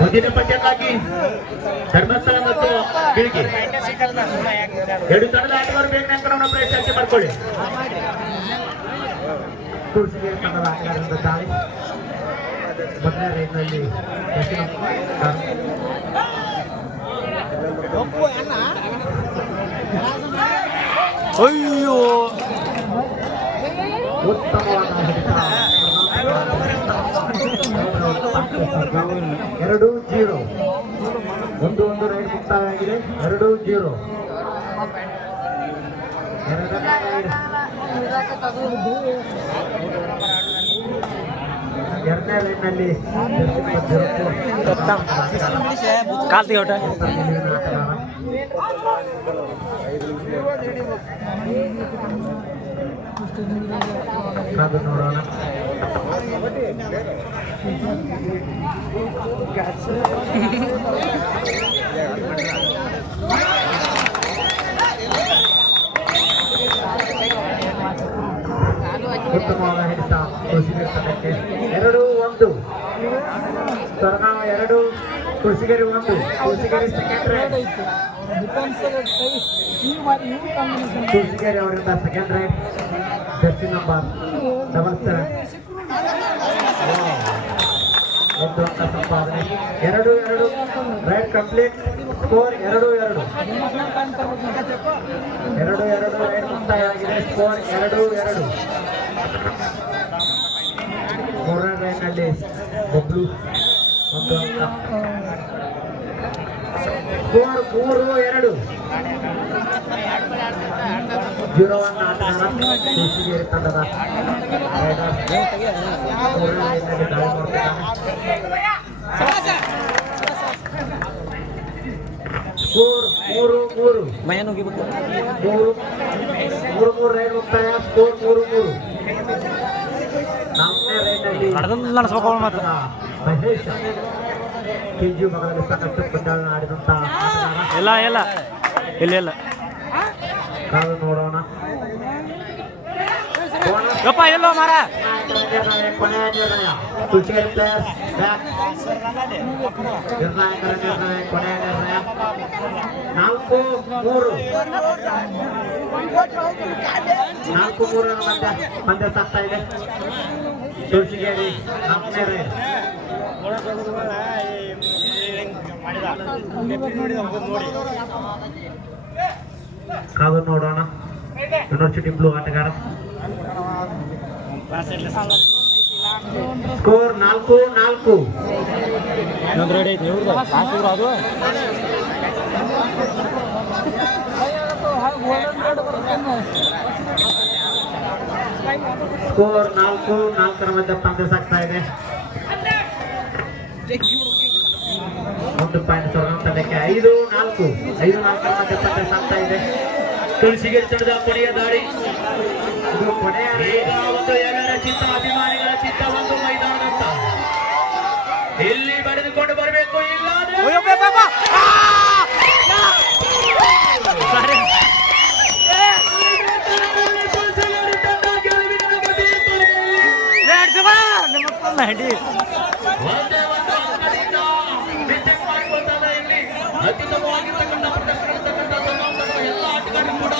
ಮುಂದಿನ ಪಂದ್ಯಕ್ಕಾಗಿ ಧರ್ಮಸ್ಥಳ ಮತ್ತು ಗಿಳಿಗೆ ಎರಡು ತಂಡದ ಆಟಗಾರರು ಬೇಗನೆ ಅಂಕಣವನ್ನು ಪ್ರಯತ್ನ ಮಾಡಿಕೊಳ್ಳಿ. ತುಳಸಿಗೆ ತಂಡದ ಆಟಗಾರರಿಂದ ದಾಳಿ ಮೊದಲನೇ ರೈಡ್ನಲ್ಲಿ ಅಯ್ಯೋ ಉತ್ತಮವಾದ ಹಿಡಿತ 2-0 1-1 ರೈಡ್ ಮುಕ್ತಾಯವಾಗಿದೆ. 2-0 ಎರಡನೇ ಲೈನ್ನಲ್ಲಿ ಕಾಲ್ತಿ ಹೊಟ್ಟೆ ಅದು ನೋಡೋಣ. ಉತ್ತಮವಾದ ಹಿಡಿತ ಕೃಷಿಗೇರಿ ತಂಡಕ್ಕೆ. 2-1 ಸ್ವರ್ಗಾಂವ 2 ಕೃಷಿಗೇರಿ 1. ಕೃಷಿಗೇರಿ ಸೆಕೆಂಡ್ ರೈಡ್. ಕೃಷಿಗೇರಿ ಅವರಿಂದ ಸೆಕೆಂಡ್ ರೈಡ್ ಜರ್ಸಿ ನಂಬರ್ 77 ಒಂದು ಅಂಕ ಸಂಪಾದನೆ. 2-2 ರೈಡ್ ಕಂಪ್ಲೀಟ್. ಸ್ಕೋರ್ 2-2 ರೈಡ್ ಮುಕ್ತಾಯವಾಗಿದೆ. ಸ್ಕೋರ್ 2-2. ಮೂರನೇ ರೈಡ್ನಲ್ಲಿ ಬಬ್ಲು ಒಂದು ಅಂಕ. ಸ್ಕೋರ್ 3-2 0-1 ಆಟಗಾರ ಕೃಷಿಗೇರಿ ತಂಡದ ರೈಡರ್ ಮೂರನೇ ರೈಡ್ನಲ್ಲಿ ದಾಳಿ ಮಾಡುತ್ತಿದ್ದಾನೆ. ಸ್ಕೋರ್ 3-3 3-3 ರೈಡ್ ಮುಕ್ತಾಯ. ಸ್ಕೋರ್ 3-3. ನಾಲ್ಕನೇ ರೈಡ್ನಲ್ಲಿ ಮಹೇಶ್ ಕೆಜಿ ಮಗಳಲ್ಲಿ ಸಾಕಷ್ಟು ಪಂದ್ಯಗಳನ್ನು ಆಡಿದಂತ ಇಲ್ಲ ಇಲ್ಲ ಇಲ್ಲ ಇಲ್ಲ ಕಾದು ನೋಡೋಣ. ಯಪ್ಪ ಎಲ್ಲೋ ಮಾರ ಕೊನೆಯ ನಿರ್ಣಯ ಕೃಷಿಗೇರಿ ಪ್ಲೇಯರ್ಸ್ ಬ್ಯಾಕ್. ನಿರ್ಣಾಯಕರ ನಿರ್ಣಯ, ಕೊನೆಯ ನಿರ್ಣಯ 4-3 ಪಂದ್ಯ ಸಾಗ್ತಾ ಇದೆ. ತುಳಸಿಗೇರಿ ನಾಲ್ಕನೇ ರೈಡ್. ಕಾದು ನೋಡೋಣ. ಯೂನಿವರ್ಸಿಟಿ ಬ್ಲೂ ಆಟಗಾರ. ಸ್ಕೋರ್ 4-4 ಸ್ಕೋರ್ 4-4 ಮಧ್ಯೆ ಪಂದ್ಯ ಸಾಗ್ತಾ ಇದೆ. 1 ಪಾಯಿಂಟ್ ಸ್ವರ್ಗಾಂವ ತಂಡಕ್ಕೆ. 5-4 ಮಧ್ಯೆ ಪಂದ್ಯ ಸಾಗ್ತಾ ಇದೆ. ತುಳಸಿಗೇರಿ ತಂಡದ ಕೊನೆಯ ದಾಳಿ. ಇದು ಕೊನೆಯ ಒಂದು ಎಲ್ಲರ ಚಿತ್ತ, ಅಭಿಮಾನಿಗಳ ಚಿತ್ತ ಒಂದು ಮೈದಾನದಂತ ಇಲ್ಲಿ ಬರೆದುಕೊಂಡು ಬರಬೇಕು. ಅತ್ಯುತ್ತಮವಾಗಿರ್ತಕ್ಕಂಥ ಪ್ರದರ್ಶನ ಎಲ್ಲ ಆಟಗಾರರು ಕೂಡ